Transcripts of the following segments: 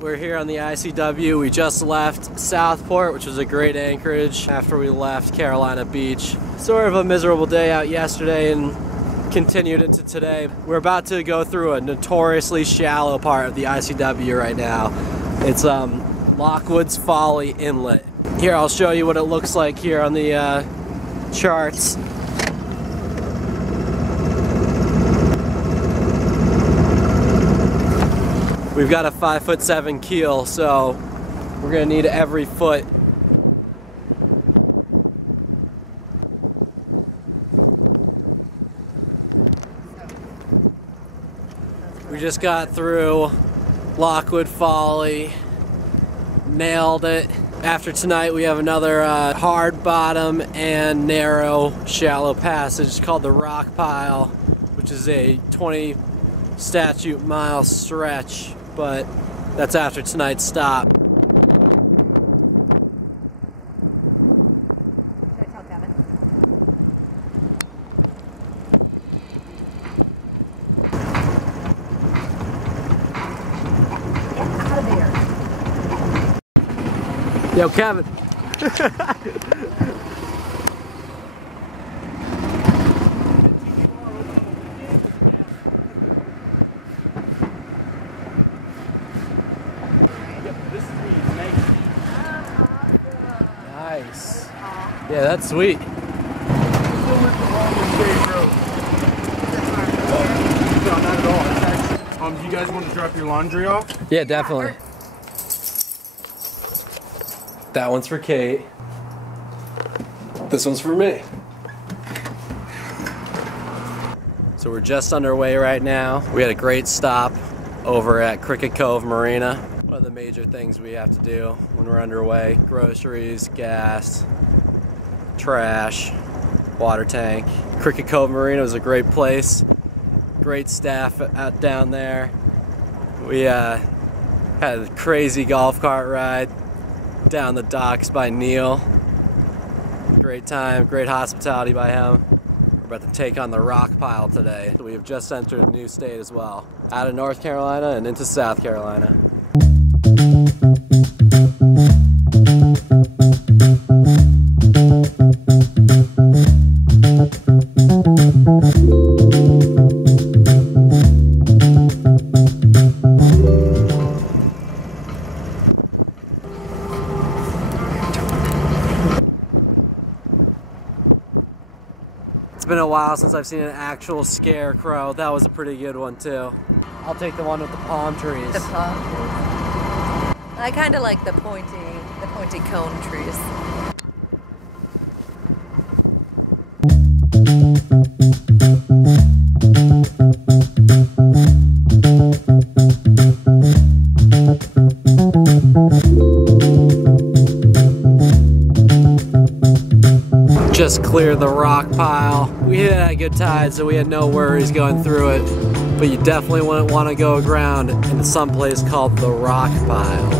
We're here on the ICW. We just left Southport, which was a great anchorage after we left Carolina Beach. Sort of a miserable day out yesterday and continued into today. We're about to go through a notoriously shallow part of the ICW right now. It's Lockwood's Folly Inlet. Here, I'll show you what it looks like here on the charts. We've got a 5'7" keel, so we're gonna need every foot. We just got through Lockwood Folly, nailed it. After tonight, we have another hard bottom and narrow shallow passage called the Rock Pile, which is a 20 statute mile stretch, but that's after tonight's stop. Should I tell Kevin? Get out of there. Yo, Kevin. Nice. Yeah, that's sweet. Do you guys want to drop your laundry off? Yeah, definitely. That one's for Kate. This one's for me. So we're just underway right now. We had a great stop over at Cricket Cove Marina. One of the major things we have to do when we're underway: groceries, gas, trash, water tank. Cricket Cove Marina was a great place. Great staff out down there. We had a crazy golf cart ride down the docks by Neil. Great time, great hospitality by him. We're about to take on the Rock Pile today. We have just entered a new state as well, out of North Carolina and into South Carolina. It's been a while since I've seen an actual scarecrow. That was a pretty good one too. I'll take the one with the palm trees. The palm trees. I kind of like the pointy cone trees. Just cleared the rock pile. We hit at a good tide, so we had no worries going through it. But you definitely wouldn't want to go aground in some place called the Rock Pile.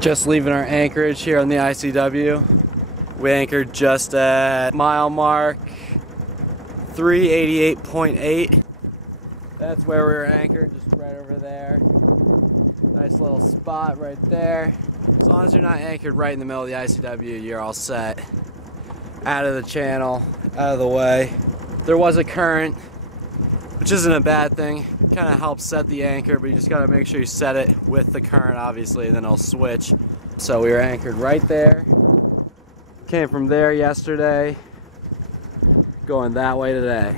Just leaving our anchorage here on the ICW. We anchored just at mile mark 388.8. That's where we were anchored, just right over there. Nice little spot right there. As long as you're not anchored right in the middle of the ICW, you're all set. Out of the channel, out of the way. There was a current, which isn't a bad thing. Kind of helps set the anchor, but you just gotta make sure you set it with the current, obviously, then it'll switch. So we were anchored right there. Came from there yesterday, going that way today.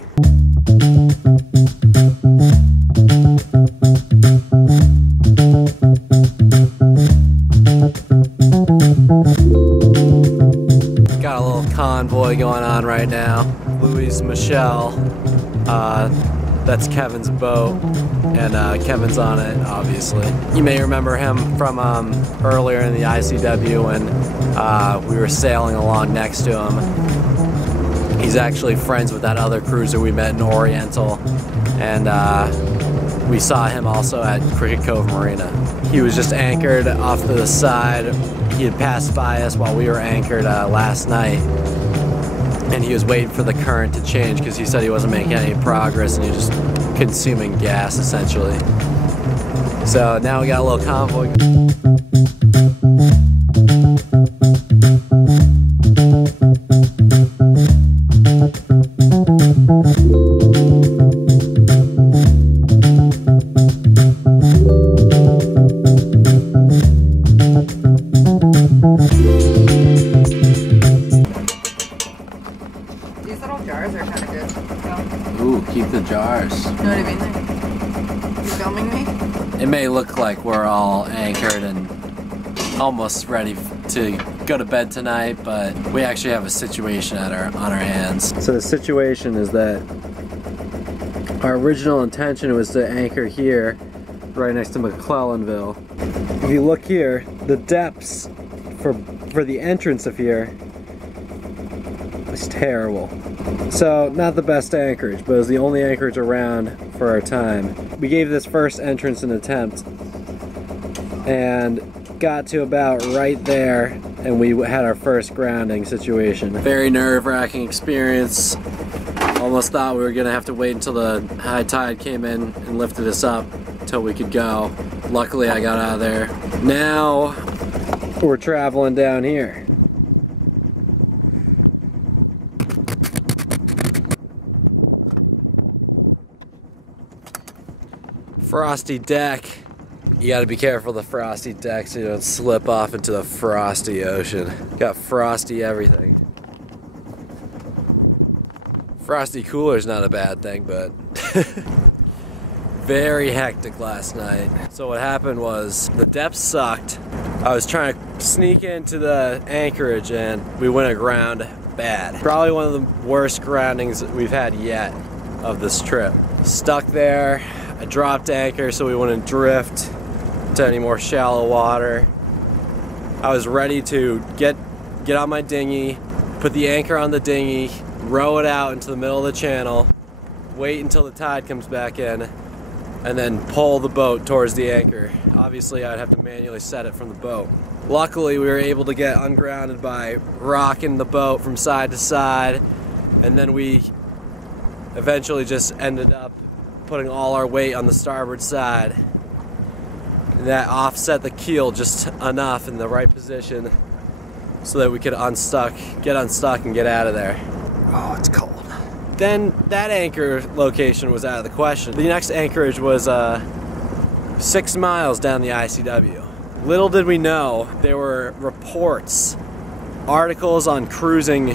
Got a little convoy going on right now. Louis Michel, that's Kevin's boat, and Kevin's on it, obviously. You may remember him from earlier in the ICW when we were sailing along next to him. He's actually friends with that other cruiser we met in Oriental, and we saw him also at Cricket Cove Marina. He was just anchored off to the side. He had passed by us while we were anchored last night, and he was waiting for the current to change because he said he wasn't making any progress and he was just consuming gas essentially. So now we got a little convoy. These little jars are kind of good. So, Ooh, keep the jars. you know what I mean? Like, you filming me? It may look like we're all anchored and almost ready to go to bed tonight, but we actually have a situation on our hands. So the situation is that our original intention was to anchor here, right next to McClellanville. If you look here, the depths for the entrance of here is terrible. So not the best anchorage, but it was the only anchorage around for our time. We gave this first entrance an attempt and got to about right there, and we had our first grounding situation. Very nerve-wracking experience. Almost thought we were gonna have to wait until the high tide came in and lifted us up until we could go. Luckily I got out of there. Now we're traveling down here. Frosty deck. You gotta be careful of the frosty deck so you don't slip off into the frosty ocean. Got frosty everything. Frosty cooler's not a bad thing, but very hectic last night. So what happened was the depth sucked. I was trying to sneak into the anchorage and we went aground bad. Probably one of the worst groundings that we've had yet of this trip. Stuck there. I dropped anchor so we wouldn't drift to any more shallow water. I was ready to get on my dinghy, put the anchor on the dinghy, row it out into the middle of the channel, wait until the tide comes back in, and then pull the boat towards the anchor. Obviously I'd have to manually set it from the boat. Luckily we were able to get ungrounded by rocking the boat from side to side, and then we eventually just ended up putting all our weight on the starboard side. And that offset the keel just enough in the right position so that we could get unstuck and get out of there. Oh, it's cold. Then that anchor location was out of the question. The next anchorage was 6 miles down the ICW. Little did we know, there were reports, articles on cruising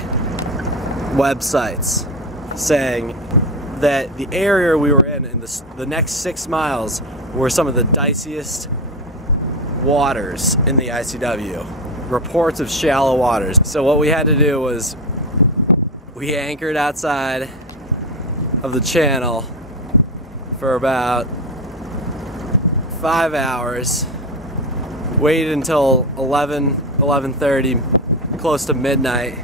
websites saying that the area we were in the next 6 miles were some of the diciest waters in the ICW. Reports of shallow waters. So what we had to do was we anchored outside of the channel for about 5 hours, waited until 11:30, close to midnight,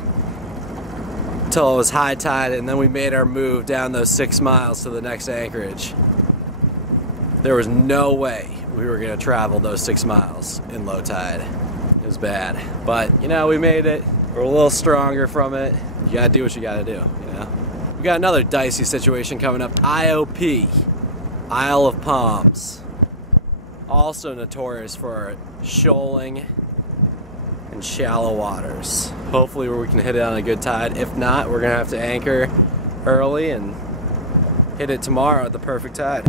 until it was high tide, and then we made our move down those 6 miles to the next anchorage. There was no way we were gonna travel those 6 miles in low tide. It was bad, but you know, we made it. We're a little stronger from it. You gotta do what you gotta do, you know? We got another dicey situation coming up. IOP, Isle of Palms. Also notorious for shoaling and shallow waters. Hopefully we can hit it on a good tide. If not, we're gonna have to anchor early and hit it tomorrow at the perfect tide.